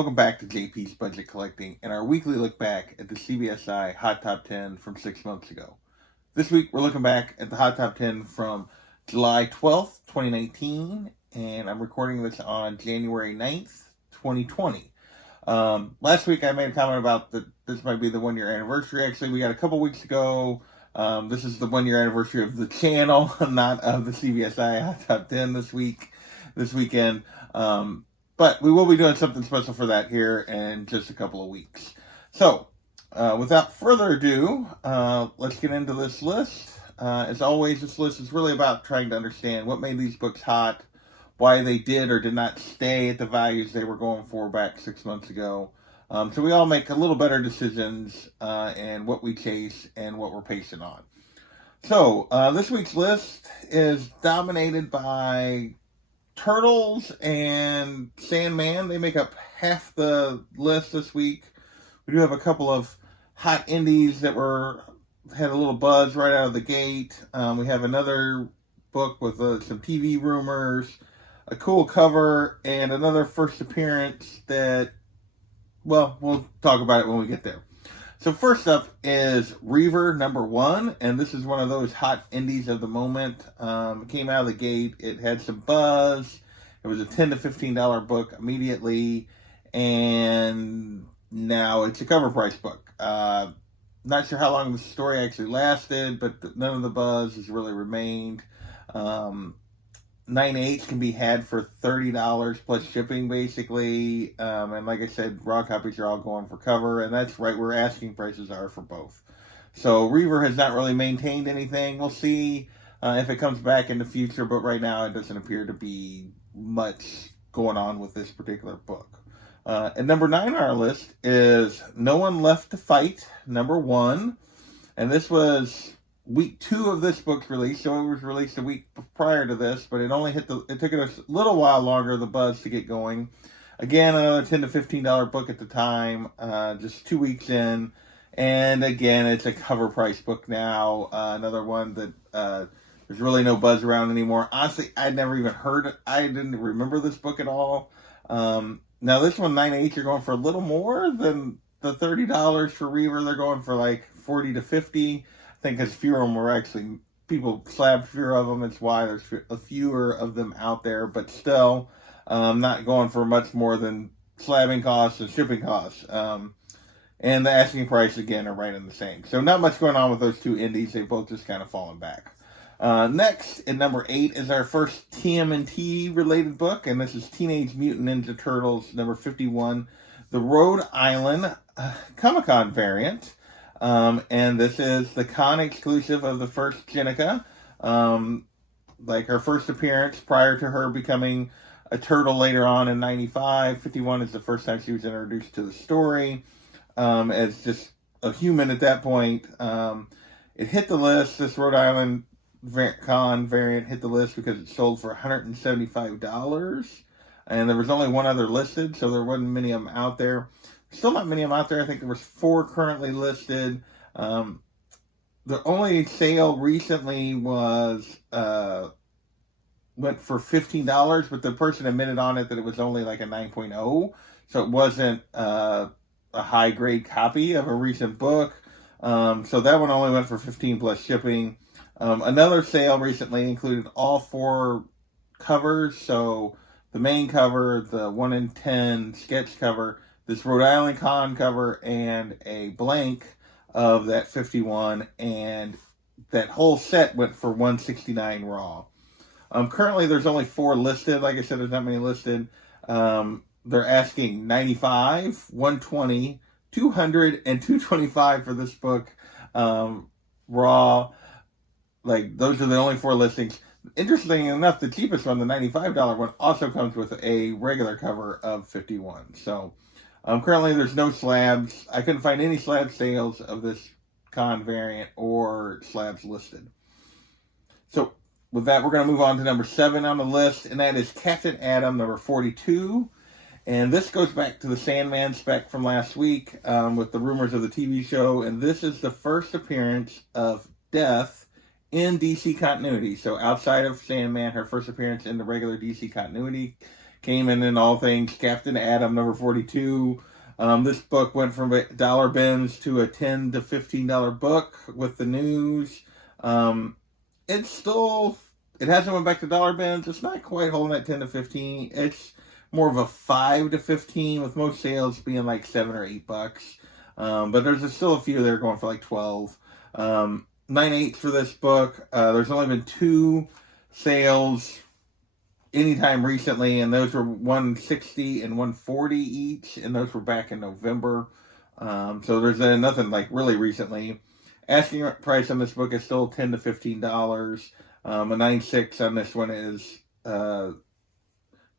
Welcome back to JP's Budget Collecting and our weekly look back at the CBSI Hot Top 10 from 6 months ago. This week we're looking back at the Hot Top 10 from July 12th, 2019, and I'm recording this on January 9th, 2020. Last week I made a comment about that this might be the 1 year anniversary. Actually, we got a couple weeks ago. This is the 1 year anniversary of the channel, not of the CBSI Hot Top 10 this weekend. But we will be doing something special for that here in just a couple of weeks. So, without further ado, let's get into this list. As always, this list is really about trying to understand what made these books hot, why they did or did not stay at the values they were going for back 6 months ago. So we all make a little better decisions in what we chase and what we're patient on. So, this week's list is dominated by Turtles and Sandman. They make up half the list this week. We do have a couple of hot indies that had a little buzz right out of the gate. We have another book with some TV rumors, a cool cover, and another first appearance that, well, we'll talk about it when we get there. So first up is Reaver #1, and this is one of those hot indies of the moment. It came out of the gate. It had some buzz. It was a $10 to $15 book immediately, and now it's a cover price book. Not sure how long the story actually lasted, but none of the buzz has really remained. 9/8 can be had for $30 plus shipping, basically. And like I said, raw copies are all going for cover, and that's right where asking prices are for both. So Reaver has not really maintained anything. We'll see if it comes back in the future, but right now it doesn't appear to be much going on with this particular book. And number 9 on our list is No One Left to Fight, #1. And this was week 2 of this book's release, so it was released a week prior to this, but it took it a little while longer, the buzz, to get going. Again, another $10 to $15 book at the time, just 2 weeks in, and again, it's a cover price book now, another one that there's really no buzz around anymore. Honestly, I'd never even heard it. I didn't remember this book at all. Now this one, 9/8, you're going for a little more than the $30 for Reaver. They're going for like $40 to $50. I think because fewer of them were actually, people slabbed fewer of them. It's why there's fewer of them out there, but still not going for much more than slabbing costs and shipping costs. And the asking price, again, are right in the same. So not much going on with those two indies. They both just kind of fallen back. Next, at number 8, is our first TMNT related book, and this is Teenage Mutant Ninja Turtles #51, the Rhode Island Comic-Con variant. And this is the con exclusive of the first Jenica, like her first appearance prior to her becoming a turtle later on in 95. 51 is the first time she was introduced to the story, as just a human at that point. It hit the list. This Rhode Island con variant hit the list because it sold for $175, and there was only one other listed, so there wasn't many of them out there. Still not many of them out there. I think there was 4 currently listed. The only sale recently went for $15, but the person admitted on it that it was only like a 9.0, so it wasn't a high grade copy of a recent book. So that one only went for $15 plus shipping. Another sale recently included all 4 covers, so the main cover, the 1 in 10 sketch cover, this Rhode Island con cover, and a blank of that 51, and that whole set went for $169 raw. Currently, there's only 4 listed. Like I said, there's not many listed. They're asking $95, $120, $200, and $225 for this book, raw. Like, those are the only 4 listings. Interesting enough, the cheapest one, the $95 one, also comes with a regular cover of 51. So, currently there's no slabs. I couldn't find any slab sales of this con variant or slabs listed. So, with that, we're going to move on to number 7 on the list, and that is Captain Atom #42. And this goes back to the Sandman spec from last week, with the rumors of the TV show, and this is the first appearance of Death in DC continuity. So outside of Sandman, her first appearance in the regular DC continuity came in all things Captain Atom number 42. This book went from a dollar bins to a $10 to $15 book with the news. It hasn't went back to dollar bins. It's not quite holding at 10 to 15. It's more of a 5 to 15, with most sales being like $7 or $8. But there's still a few that are going for like 12. 9/8 for this book. There's only been 2 sales anytime recently, and those were $160 and $140 each, and those were back in November. So there's nothing like really recently. Asking price on this book is still $10 to $15. A 9/6 on this one is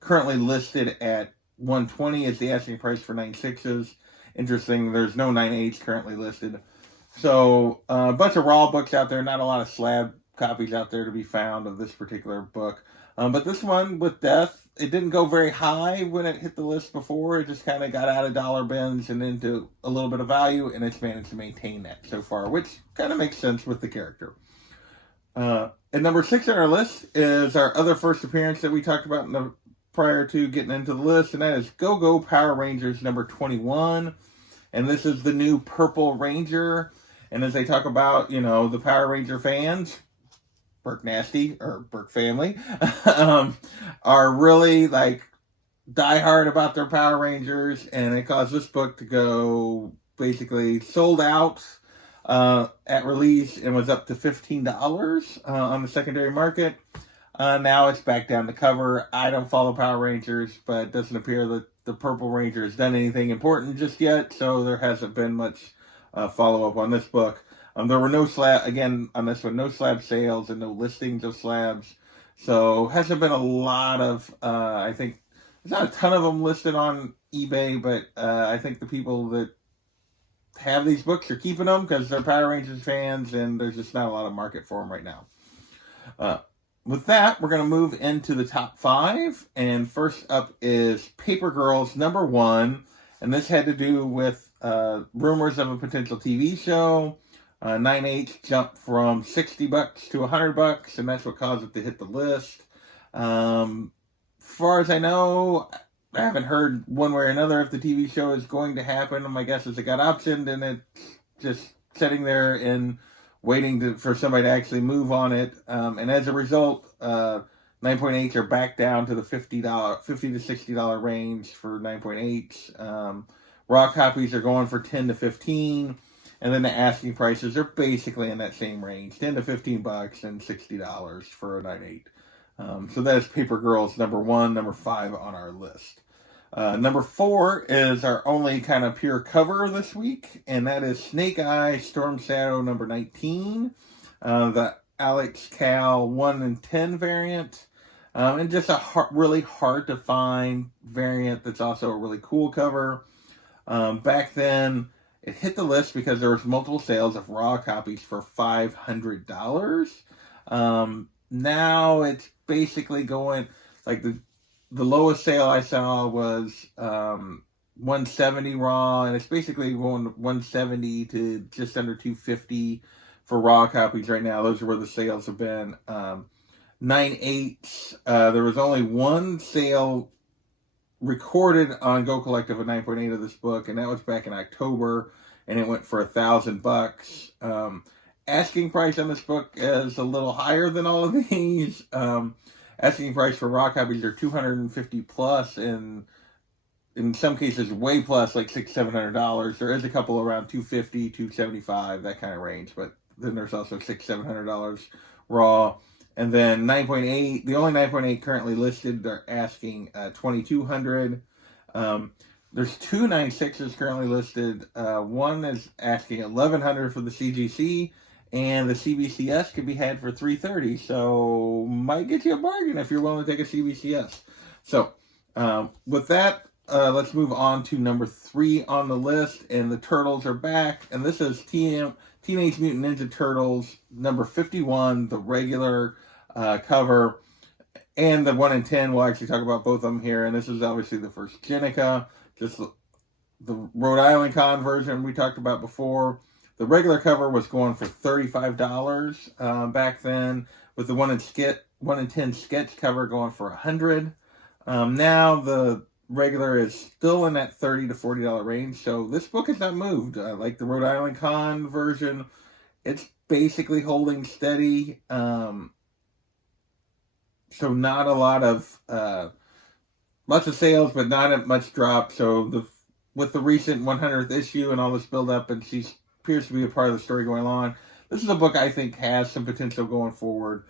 currently listed at $120 is the asking price for 9/6s. Interesting, there's no 9/8s currently listed. So a bunch of raw books out there, not a lot of slab copies out there to be found of this particular book. But this one with Death, it didn't go very high when it hit the list before. It just kind of got out of dollar bins and into a little bit of value, and it's managed to maintain that so far, which kind of makes sense with the character. And number 6 on our list is our other first appearance that we talked about prior to getting into the list, and that is Go-Go Power Rangers number 21. And this is the new Purple Ranger. And as they talk about, the Power Ranger fans, Burke Nasty, or Burke family, are really like diehard about their Power Rangers, and it caused this book to go basically sold out at release and was up to $15 on the secondary market. Now it's back down to cover. I don't follow Power Rangers, but it doesn't appear that the Purple Ranger has done anything important just yet, so there hasn't been much follow-up on this book. There were no on this one, no slab sales and no listings of slabs. So hasn't been a lot of, I think, there's not a ton of them listed on eBay, but I think the people that have these books are keeping them because they're Power Rangers fans, and there's just not a lot of market for them right now. With that, we're going to move into the top 5. And first up is Paper Girls number 1. And this had to do with rumors of a potential TV show. 9/8 jumped from $60 to $100, and that's what caused it to hit the list. As far as I know, I haven't heard one way or another if the TV show is going to happen. My guess is it got optioned, and it's just sitting there and waiting for somebody to actually move on it. And as a result, 9.8s are back down to the $50 to $60 range for 9.8s. Raw copies are going for $10 to $15. And then the asking prices are basically in that same range, $10 to $15 and $60 for a 9/8. So that is Paper Girls number 1, number 5 on our list. Number 4 is our only kind of pure cover this week, and that is Snake Eye Storm Shadow number 19, the Alex Cal 1 in 10 variant, and just a really hard to find variant that's also a really cool cover. Back then, it hit the list because there was multiple sales of raw copies for $500. Now it's basically going, like the lowest sale I saw was $170 raw, and it's basically going $170 to just under $250 for raw copies right now. Those are where the sales have been. 9/8, there was only one sale recorded on Go Collective, a 9.8 of this book, and that was back in October, and it went for $1,000. Asking price on this book is a little higher than all of these. Asking price for raw copies are $250 plus, and in some cases way plus, like $600-700. There is a couple around $250, $275, that kind of range, but then there's also $600-700 raw. And then 9.8, the only 9.8 currently listed, they're asking $2,200. There's 2 9.6s currently listed. One is asking $1,100 for the CGC, and the CBCS could be had for $330. So might get you a bargain if you're willing to take a CBCS. So with that, let's move on to number 3 on the list, and the Turtles are back, and this is Teenage Mutant Ninja Turtles number 51, the regular cover, and the 1 in 10. We'll actually talk about both of them here, and this is obviously the first Jenica, just the Rhode Island con version we talked about before. The regular cover was going for $35 back then, with the 1 in 10 sketch cover going for $100. Now the regular is still in that $30 to $40 range, so this book has not moved. Like the Rhode Island Con version, it's basically holding steady. So not a lot of lots of sales, but not much drop. So with the recent 100th issue and all this build up, and she appears to be a part of the story going on. This is a book I think has some potential going forward.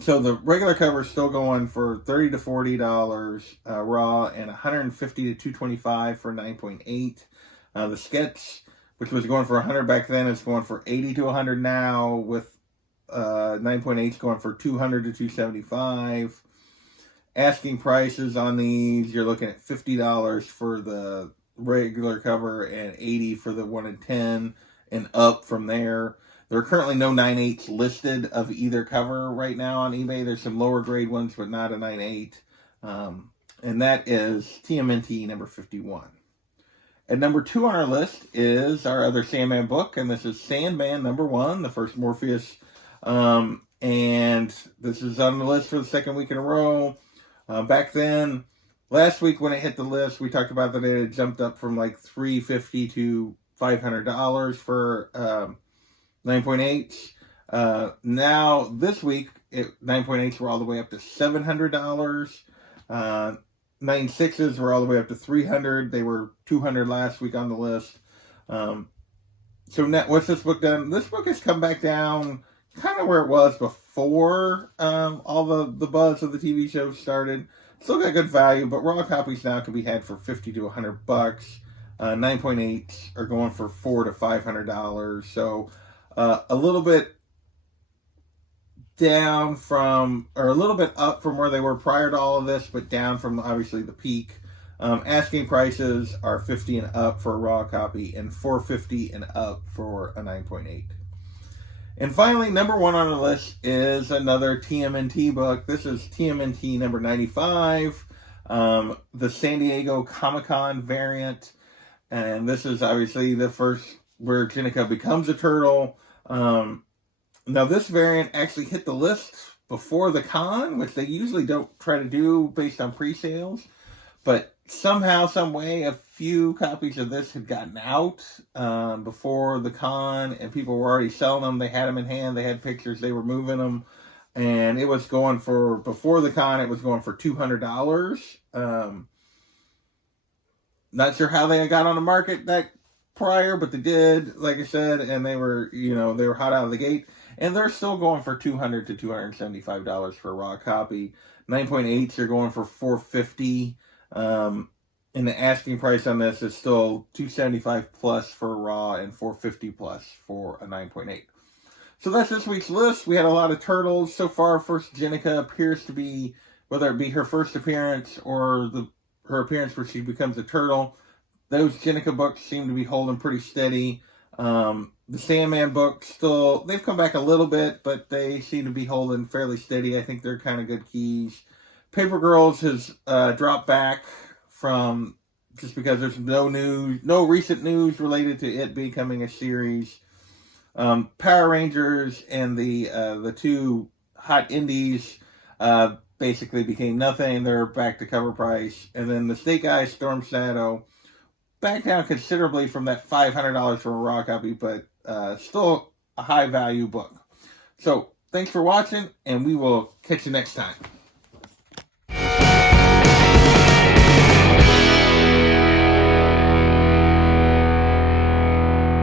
So the regular cover is still going for $30 to $40 raw, and $150 to $225 for 9.8. The sketch, which was going for $100 back then, is going for $80 to $100 now, with 9.8 going for $200 to $275. Asking prices on these, you're looking at $50 for the regular cover and $80 for the 1 in 10, and up from there. There are currently no 9.8s listed of either cover right now on eBay. There's some lower grade ones, but not a 9.8. And that is TMNT number 51. At number 2 on our list is our other Sandman book, and this is Sandman number 1, the first Morpheus. And this is on the list for the second week in a row. Back then, last week when it hit the list, we talked about that it had jumped up from like $350 to $500 for 9.8s. Now this week, 9.8s were all the way up to $700. 9.6s were all the way up to $300. They were $200 last week on the list. So now, what's this book done? This book has come back down kind of where it was before all the buzz of the TV show started. Still got good value, but raw copies now can be had for $50 to $100. 9.8s are going for $400 to $500. So a little bit down from, or a little bit up from where they were prior to all of this, but down from obviously the peak. Asking prices are $50 and up for a raw copy, and $450 and up for a 9.8. And finally, number 1 on the list is another TMNT book. This is TMNT number 95, the San Diego Comic-Con variant. And this is obviously the first where Jennica becomes a turtle. Now, this variant actually hit the list before the con, which they usually don't try to do based on pre-sales. But somehow, some way, a few copies of this had gotten out before the con, and people were already selling them. They had them in hand. They had pictures. They were moving them. And it was going for, before the con, it was going for $200. Not sure how they got on the market that prior, but they did, like I said, and they were hot out of the gate. And they're still going for $200 to $275 for a raw copy. 9.8s are going for $450. And the asking price on this is still $275 plus for a raw and $450 plus for a 9.8. So that's this week's list. We had a lot of turtles so far. First, Jennica appears to be, whether it be her first appearance or her appearance where she becomes a turtle, those Jennica books seem to be holding pretty steady. The Sandman books still, they've come back a little bit, but they seem to be holding fairly steady. I think they're kind of good keys. Paper Girls has dropped back from, just because there's no recent news related to it becoming a series. Power Rangers and the two hot indies basically became nothing. They're back to cover price. And then the Snake Eyes Storm Shadow back down considerably from that $500 for a raw copy, but still a high value book. So thanks for watching, and we will catch you next time.